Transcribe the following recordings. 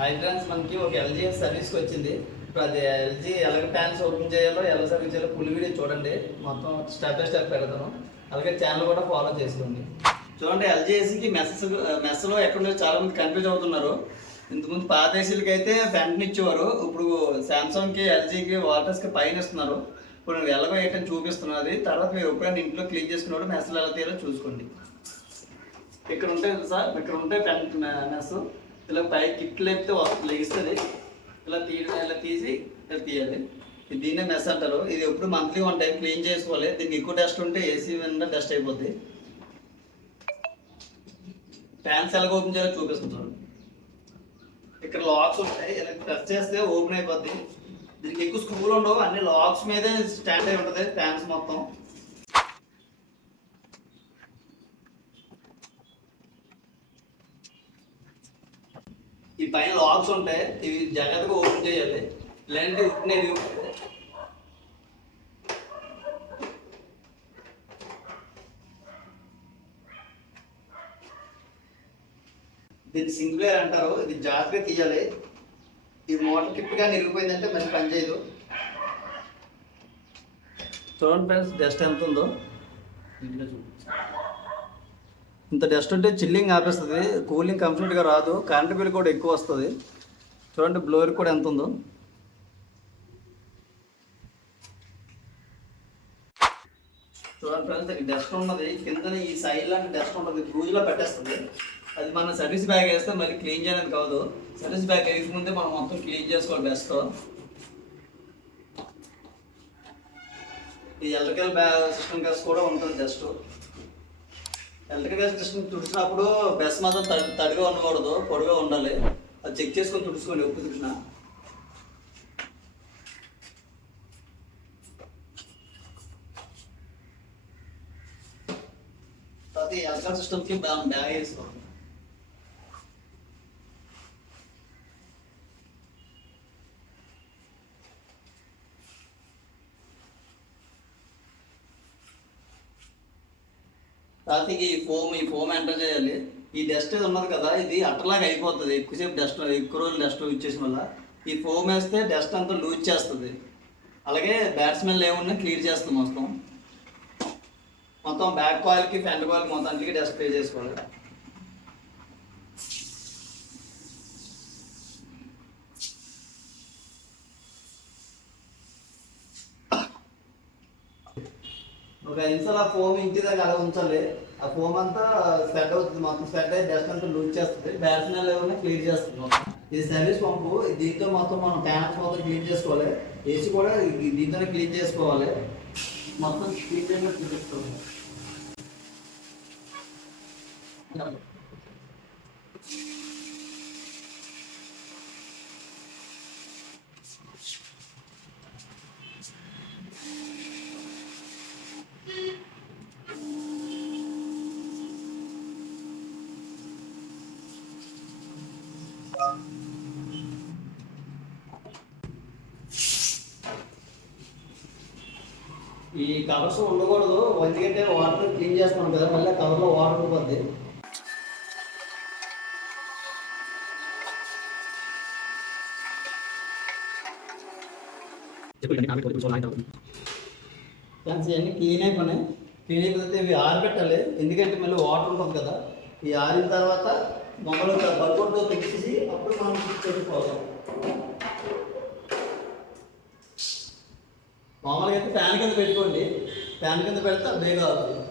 Hi friends, మనకి ఒక LG సర్వీస్కి వచ్చింది. ఇప్పుడు అది ఎల్జీ ఎలాగ ఫ్యాన్స్ ఓపెన్ చేయాలో ఎలా సర్వీస్ చేయాలో ఫుల్ వీడియో చూడండి. మొత్తం స్టెప్ బై స్టెప్ పెడతాను. అలాగే ఛానల్ కూడా ఫాలో చేసుకోండి. చూడండి, ఎల్జీ ఏసీకి మెస్లో ఎక్కడో చాలా మంది కన్ఫ్యూజ్ అవుతున్నారు. ఇంతకుముందు పాత ఏసీలకి అయితే ఫ్రంట్ని ఇచ్చేవారు. ఇప్పుడు శాంసంగ్కి ఎల్జీకి వాటర్స్కి పైన ఇస్తున్నారు. ఇప్పుడు నువ్వు ఎలాగో ఏంటని చూపిస్తున్నది. తర్వాత మీరు ఎప్పుడైనా ఇంట్లో క్లీన్ చేసుకున్నప్పుడు మెస్లు ఎలా తీయాలో చూసుకోండి. ఇక్కడ ఉంటాయి సార్, ఇక్కడ ఉంటాయి ఫ్రంట్ మెస్. ఇలా పైకి కిట్లు లేపితే లెగిస్తుంది. ఇలా తీసి ఇలా తీయాలి. దీన్నే మెస్ అంటారు. ఇది ఎప్పుడు మంత్లీ 1 టైం క్లీన్ చేసుకోవాలి. దీనికి ఎక్కువ డస్ట్ ఉంటే ఏసీ మీద డస్ట్ అయిపోద్ది. ఫ్యాన్స్ ఎలా ఓపెన్ చేయాలో చూపిస్తున్నాను. ఇక్కడ లాక్స్ ఉంటాయి, ఇలా ప్రెస్ చేస్తే ఓపెన్ అయిపోద్ది. దీనికి ఎక్కువ స్క్రూలు ఉండవు, అన్ని లాక్స్ మీదే స్టాండ్ అయి ఉంటుంది ఫ్యాన్స్ మొత్తం. ఈ పైన లాక్స్ ఉంటాయి, ఇవి జాగ్రత్తగా ఓపెన్ చేయాలి. లేదంటే ఉప్పునేది దీన్ని సింగులర్ అంటారు. ఇది జాగ్రత్తగా తీయాలి. ఈ మోటార్ కిప్గా నిరిగిపోయిందంటే మళ్ళీ పనిచేయదు. చూడండి ఫ్రెండ్స్, డస్ట్ ఎంత ఉందో. ఇంత డస్ట్ ఉంటే చిల్లింగ్ ఆపేస్తుంది, కూలింగ్ కంప్లీట్గా రాదు, కరెంట్ బిల్ కూడా ఎక్కువ వస్తుంది. చూడండి బ్లోయర్ కూడా ఎంత ఉందో. చూడండి ఫ్రెండ్స్, ఇక్కడ డస్ట్ ఉన్నది. కింద ఈ సైడ్ లాంటి డస్ట్ ఉంటుంది, గ్లూజ్లో పెట్టేస్తుంది. అది మన సర్వీస్ బ్యాగ్ వేస్తే మళ్ళీ క్లీన్ చేయడానికి కాదు. సర్వీస్ బ్యాగ్ వేయకముందే మనం మొత్తం క్లీన్ చేసుకోవాలి డస్ట్తో. ఈ ఎలక్ట్రికల్ బ్యాగ్ సిస్టమ్ గ్యాస్ కూడా ఉంటుంది డస్ట్. ఎలక్ట్రికల్ గ్యాస్ సిస్టమ్ తుడిచినప్పుడు బెస్ మాత్రం తడిగా ఉండకూడదు, పొడిగా ఉండాలి. అది చెక్ చేసుకొని తుడుచుకోండి ఉప్పు తుడిచిన. తర్వాత ఈ ఎలక్ట్రికల్ సిస్టమ్కి బ్యాగ్ వేసుకోండి. తర్వాత ఈ ఫోమ్ ఎంటర్ చేయాలి. ఈ డస్ట్ ఇది ఉన్నది కదా, ఇది అట్టలాగా అయిపోతుంది. ఎక్కువసేపు డస్ట్, ఎక్కువ రోజులు డస్ట్ యూజ్ చేసిన వల్ల ఈ ఫోమ్ వేస్తే డస్ట్ అంతా లూజ్ చేస్తుంది. అలాగే బ్యాడ్ స్మెల్ ఏమున్నా క్లియర్ చేస్తుంది. మొత్తం బ్యాక్ కాయిల్కి ఫ్రంట్ కాయిల్కి మొత్తం అన్నిటికీ డస్ట్ స్ప్రే చేసుకోవాలి. ఒక 5 నిమిషాలు ఆ ఫోమ్ ఇంటి దగ్గర అలా ఉంచాలి. ఆ ఫోమ్ అంతా స్ప్రెడ్ అవుతుంది, మొత్తం స్ప్రెడ్ అయ్యి డస్ట్ అంతా లూజ్ చేస్తుంది. బ్యాడ్ స్మెల్ ఏమైనా క్లియర్ చేస్తుంది. ఇది సర్వీస్ పంపు. దీంతో మొత్తం మనం ట్యాంక్స్ మొత్తం క్లీన్ చేసుకోవాలి. ఏసీ కూడా దీంతోనే క్లీన్ చేసుకోవాలి. మొత్తం క్లీన్ చేయడం చూపిస్తుంది. ఈ కవర్స్ ఉండకూడదు, ఎందుకంటే వాటర్ క్లీన్ చేస్తాం కదా, మళ్ళీ కవర్లో వాటర్ ఉండిపోద్ది. ఇవన్నీ క్లీన్ అయిపోయినాయి. క్లీన్ అయిపోతే ఇవి ఆరబెట్టాలి, ఎందుకంటే మళ్ళీ వాటర్ ఉంటుంది కదా. ఈ ఆరిన తర్వాత బొమ్మలు బల్బోర్డ్తో తెచ్చేసి అప్పుడు మనం పెట్టుకోవాలి. మామూలుగా అయితే ఫ్యాన్ కింద పెట్టుకోండి, ఫ్యాన్ కింద పెడితే బేగా అవుతుంది.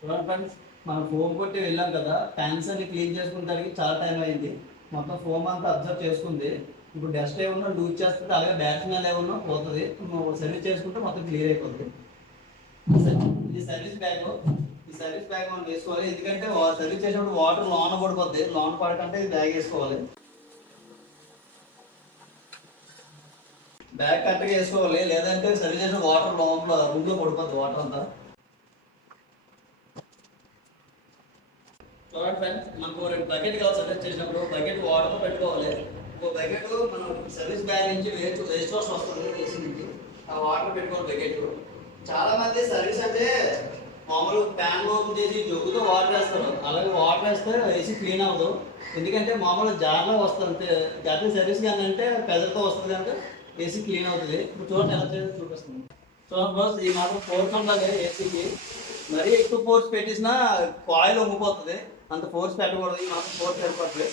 చూడండి ఫ్రెండ్స్, మనం ఫోమ్ కొట్టి వెళ్ళాం కదా, ఫ్యాన్స్ అన్ని క్లీన్ చేసుకుంటానికి చాలా టైం అయింది. మొత్తం ఫోమ్ అంతా అబ్జర్వ్ చేసుకుంది. ఇప్పుడు డస్ట్ ఏమన్నా లూజ్ చేస్తుంది, అలాగే బ్యాట్ స్మెల్ ఏమన్నా పోతుంది. సర్వీస్ చేసుకుంటే మొత్తం క్లియర్ అయిపోతుంది. ఇది సర్వీస్ బ్యాగ్. ఈ సర్వీస్ బ్యాగ్ మనం వేసుకోవాలి, ఎందుకంటే సర్వీస్ చేసినప్పుడు వాటర్ లోన పడిపోద్ది. లోన పడకంటే ఇది బ్యాగ్ వేసుకోవాలి. బ్యాగ్ కరెక్ట్గా వేసుకోవాలి, లేదంటే సర్వీస్ చేసిన వాటర్ లోపల రూమ్లో పడిపోద్ది వాటర్ అంతా. చూడండి ఫ్రెండ్స్, మనకు 2 బకెట్ కావాలి. సర్వీస్ చేసినప్పుడు బకెట్ వాటర్తో పెట్టుకోవాలి. ఒక బకెట్ మనం సర్వీస్ బ్యాగ్ నుంచి వేస్ట్ వాష్ వస్తుంది ఏసీ నుంచి, ఆ వాటర్ పెట్టుకోవాలి బకెట్. చాలా మంది సర్వీస్ అంటే మామూలు ప్యాన్ ఓపెన్ చేసి జగ్గుతో వాటర్ వేస్తారు, అలాగే వాటర్ వేస్తే ఏసీ క్లీన్ అవ్వదు. ఎందుకంటే మామూలు జార్లో వస్తుంది అంతే, జాతీయ సర్వీస్ కానీ అంటే పెదలతో వస్తుంది అంటే ఏసీ క్లీన్ అవుతుంది. ఇప్పుడు చూడండి ఎలా చేయాలో చూపిస్తుంది. చూడండి బాస్, ఈ మాత్రం ఫోర్స్ ఉండాలి ఏసీకి. మరీ ఎక్కువ ఫోర్స్ పెట్టేసినా కాయిల్ వంగిపోతుంది, అంత ఫోర్స్ పెట్టకూడదు. ఈ మాత్రం ఫోర్స్ సరిపోతుంది.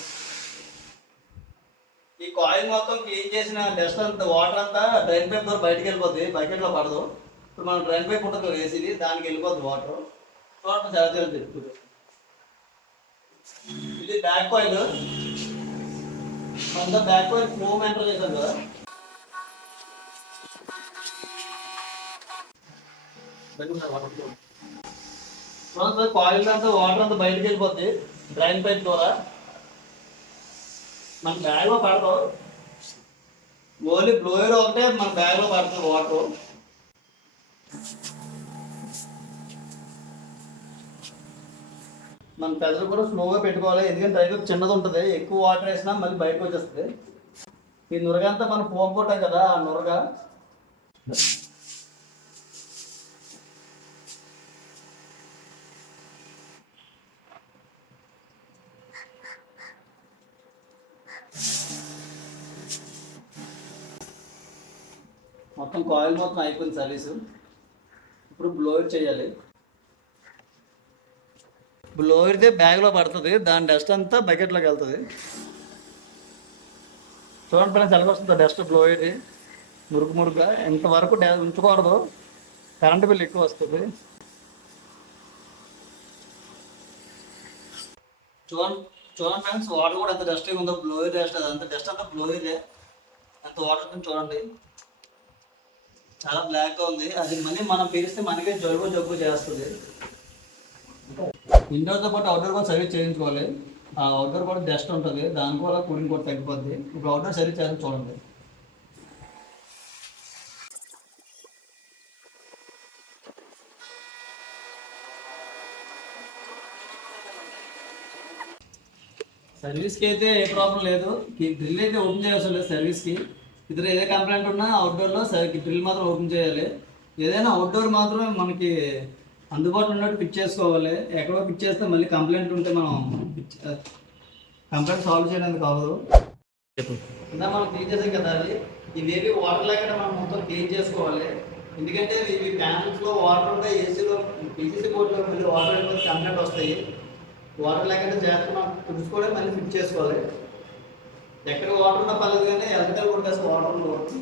ఈ కాయిల్ మొత్తం క్లీన్ చేసిన డస్ట్ అంతా వాటర్ అంతా డ్రైన్ పైప్ ద్వారా బయటకు వెళ్ళిపోద్ది, బకెట్లో పడదు. ఇప్పుడు మనం డ్రైన్ పైప్ ఉంటుంది ఏసీది, దానికి వెళ్ళిపోద్ది వాటర్. చూడండి చాలా చేయాలి. ఇది బ్యాక్ కాయిల్, అంతా బ్యాక్ కాయిల్ ఫ్లో ఎంటర్ చేశాం కదా. కాయిల్ అంతా వాటర్ అంతా బయటకు వెళ్ళిపోద్ది డ్రైన్ పైప్ ద్వారా. మన బ్యాగ్లో పడతాం, ఓన్లీ బ్లోయర్ ఒకటే మన బ్యాగ్లో పడుతుంది వాటర్. మన పెదలు కూడా స్లోగా పెట్టుకోవాలి, ఎందుకంటే డ్రైవర్ చిన్నది ఉంటుంది, ఎక్కువ వాటర్ వేసినా మళ్ళీ బయటకు వచ్చేస్తుంది. ఈ నురగంతా మనం పోగొట్టాం కదా, ఆ నురగ మొత్తం కాయిల్ మొత్తం అయిపోయింది సర్వీసు. ఇప్పుడు బ్లోయర్ చేయాలి. బ్లోయర్దే బ్యాగ్లో పడుతుంది, దాని డస్ట్ అంతా బకెట్లోకి వెళ్తుంది. చూడండి పైన చల్లగా వస్తుంది డస్ట్ బ్లోయర్ది, మురుగుగా. ఇంతవరకు ఉంచకూడదు, కరెంటు బిల్ ఎక్కువ వస్తుంది. చూడండి చూడండి ఫ్రెండ్స్, వాటర్ కూడా ఎంత డస్ట్గా ఉందో, బ్లోయర్ డస్ట్, అంత డస్ట్ అంతా బ్లోయరే. ఎంత వాటర్ చూడండి, చాలా బ్లాక్గా ఉంది. అది మళ్ళీ మనం పీలిస్తే మనకే జబ్బు చేస్తుంది. ఇండోర్తో పాటు అవుట్డోర్ కూడా సర్వీస్ చేయించుకోవాలి. ఆ అవుట్డోర్ కూడా డస్ట్ ఉంటుంది, దాని కూడా కూలింగ్ కూడా తగ్గిపోద్ది. ఇప్పుడు అవుట్డోర్ సర్వీస్ చేయాలని చూడండి. సర్వీస్కి అయితే ఏ ప్రాబ్లం లేదు, డ్రిల్ అయితే ఓపెన్ చేయాల్సి లేదు సర్వీస్కి. ఇద్దరు ఏదే కంప్లైంట్ ఉన్నా అవుట్డోర్లో డ్రిల్ మాత్రం ఓపెన్ చేయాలి. ఏదైనా అవుట్డోర్ మాత్రమే మనకి అందుబాటులో ఉన్నట్టు ఫిట్ చేసుకోవాలి. ఎక్కడో ఫిట్ చేస్తే మళ్ళీ కంప్లైంట్ ఉంటే మనం కంప్లైంట్ సాల్వ్ చేయడానికి కావదు. ఇందా మనం క్లీన్ చేసాం కదా, అది ఇవేవి వాటర్ లేకుండా మనం మొత్తం క్లీన్ చేసుకోవాలి. ఎందుకంటే ఇవి ప్యానల్స్లో వాటర్ ఉంటే ఏసీలో పీసీసీ బోర్డులో మళ్ళీ వాటర్ అయిపోతే కంప్లైంట్ వస్తాయి. వాటర్ లేకుండా జాగ్రత్త మనం తుడుచుకోవాలి, మళ్ళీ ఫిట్ చేసుకోవాలి. ఎక్కడ వాటర్ ఉన్నా పర్లేదు, కానీ ఎలక్ట్రికల్ కూడా కాస్త వాటర్ ఉండవచ్చు.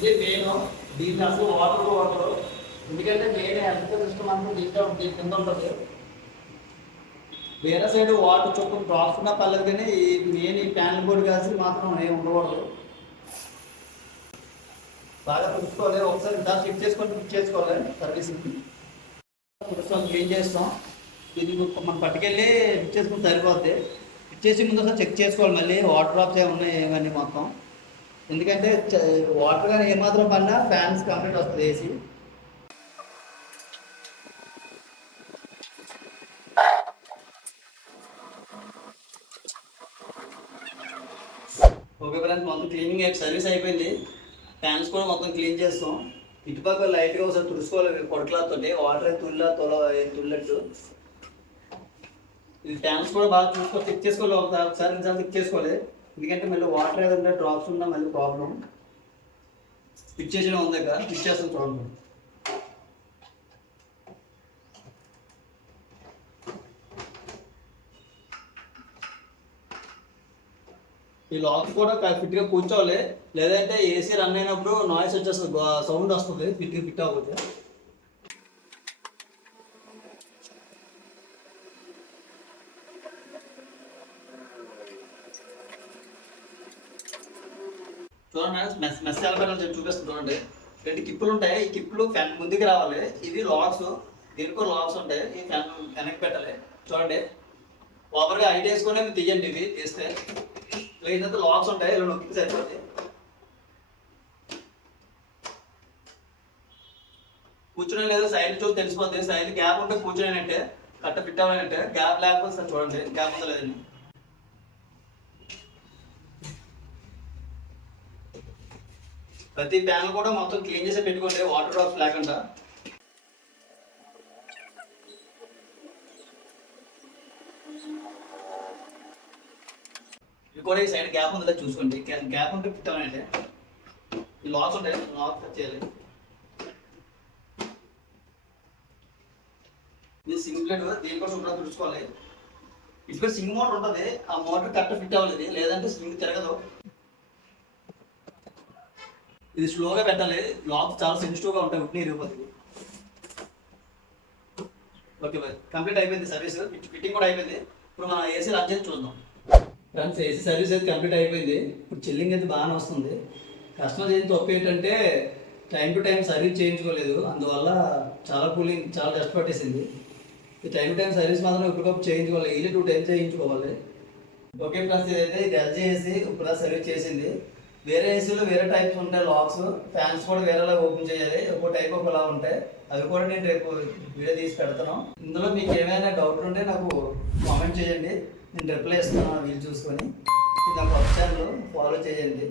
ఇది మెయిన్, దీన్ని అసలు వాటర్. ఎందుకంటే మెయిన్ ఎలక్ట్రికల్ సిస్టమ్ అంతా దీంట్లో కింద ఉంటుంది. వేరే సైడ్ వాటర్ చొప్పున డ్రాప్స్ ఉన్నా పర్లేదు, కానీ ఈ మెయిన్ ఈ ప్యానల్ బోర్డు కాసి మాత్రం ఏమి ఉండకూడదు. బాగా తుడుచుకోవాలి, ఒకసారి దాన్ని ఫిట్ చేసుకోవాలి సర్వీసింగ్కి. తుడుచుకొని క్లీన్ చేస్తాం. ఇది మనం పట్టుకెళ్ళి ఫిట్ చేసుకుని సరిపోద్ది. ఫిట్ చేసి ముందు ఒకసారి చెక్ చేసుకోవాలి మళ్ళీ వాటర్ డ్రాప్స్ ఏమి ఉన్నాయి ఏమన్నీ మొత్తం. ఎందుకంటే వాటర్ కానీ ఏమాత్రం పడినా ఫ్యాన్స్ కంప్లీట్ వస్తుంది ఏసీ. ఓకే ఫ్రెండ్స్, మొత్తం క్లీనింగ్ సర్వీస్ అయిపోయింది. ఫ్యాన్స్ కూడా మొత్తం క్లీన్ చేస్తాం. ఇటుపక్క లైట్గా ఒకసారి తుడుచుకోవాలి కొడకలాతో, వాటర్ తుల్లట్టు. ఇది ఫ్యాన్స్ కూడా బాగా చెక్ చేసుకోవాలి, ఒకసారి చెక్ చేసుకోవాలి. ఎందుకంటే మళ్ళీ వాటర్ ఏదంటే డ్రాప్స్ ఉన్నా మళ్ళీ ప్రాబ్లం. ఫిట్ చేసిన ఉంది కదా, ఫిట్ చేస్తాం చూడండి. ఈ లాక్ కూడా ఫిట్గా కూర్చోవాలి, లేదంటే ఏసీ రన్ అయినప్పుడు నాయిస్ వచ్చేస్తుంది, సౌండ్ వస్తుంది ఫిట్ అవ్వకపోతే. చూడండి మెస్ ఎలా చూపిస్తుంది చూడండి. 2 కిప్పులు ఉంటాయి, ఈ కిప్పులు ఫ్యాన్ ముందుకు రావాలి. ఇవి లాక్స్, దీనికి కూడా లాక్స్ ఉంటాయి. ఈ ఫ్యాన్ వెనక్కి పెట్టాలి. చూడండి, ఓవర్గా హైట్ వేసుకొని తీయండి. ఇవి తీస్తే లేదంటే లాక్స్ ఉంటాయి, ఇలా నొక్కి సరిపోతుంది. కూర్చునే లేదు, సైడ్ చూసి తెలిసిపోతుంది. సైడ్ గ్యాప్ ఉంటే కూర్చునేనంటే కరెక్ట్ ఫిట్ అవ్వాలంటే, గ్యాప్ లేకపోతే సార్ చూడండి గ్యాప్ ఉందా లేదండి. ప్రతి ప్యానల్ కూడా మొత్తం క్లీన్ చేసి పెట్టుకోండి, వాటర్ డ్రాప్స్ లేకుండా. ఇది కూడా ఈ సైడ్ గ్యాప్ ఉందో చూసుకోండి, గ్యాప్ ఉంటే పెట్టాలంటే ఈ లాక్స్ ఉంటాయి, లాక్ కట్ చేయాలి. ఇది సింగ్ ప్లేట్, దీని కూడా శుభ్రంగా తుడుచుకోవాలి. ఇప్పుడు సింగ్ మోటార్ ఉంటుంది, ఆ మోటార్ కరెక్ట్ ఫిట్ అవ్వలేదు, లేదంటే సింగ్ తిరగదు. ఇది స్లోగా పెట్టాలి, లాక్ చాలా సెన్సిటివ్గా ఉంటాయి, ఉట్ని ఇరిగిపోతుంది. ఓకే బాయ్, కంప్లీట్ అయిపోయింది సర్వీస్, ఫిట్టింగ్ కూడా అయిపోయింది. ఇప్పుడు మనం ఏసీ రన్ చేసి చూద్దాం. ఫ్రెండ్స్, ఏసీ సర్వీస్ అయితే కంప్లీట్ అయిపోయింది. ఇప్పుడు చిల్లింగ్ అయితే బాగానే వస్తుంది. కస్టమర్ చేసిన తప్పు ఏంటంటే టైం టు టైం సర్వీస్ చేయించుకోలేదు, అందువల్ల చాలా కూలింగ్ చాలా కష్టపట్టేసింది. ఈ టైం టు టైం సర్వీస్ మాత్రం ఇప్పటికప్పుడు చేయించుకోవాలి, ఈజీ 2 టైమ్స్ చేయించుకోవాలి. ఓకే ఫ్రెండ్స్, ఇదైతే ఇది ఎల్జీ ఏసీ ఇప్పుడు సర్వీస్ చేసింది. వేరే ఏసీలో వేరే టైప్స్ ఉంటాయి లాక్స్, ఫ్యాన్స్ కూడా వేరేలా ఓపెన్ చేయాలి, ఒక్కో టైప్ ఒకలా ఉంటాయి. అవి కూడా నేను రేపు వీడియో తీసి పెడతాను. ఇందులో మీకు ఏమైనా డౌట్ ఉంటే నాకు కామెంట్ చేయండి, నేను రిప్లై ఇస్తాను వీలు చూసుకొని. ఇది నా కొత్త ఛానల్, ఫాలో చేయండి.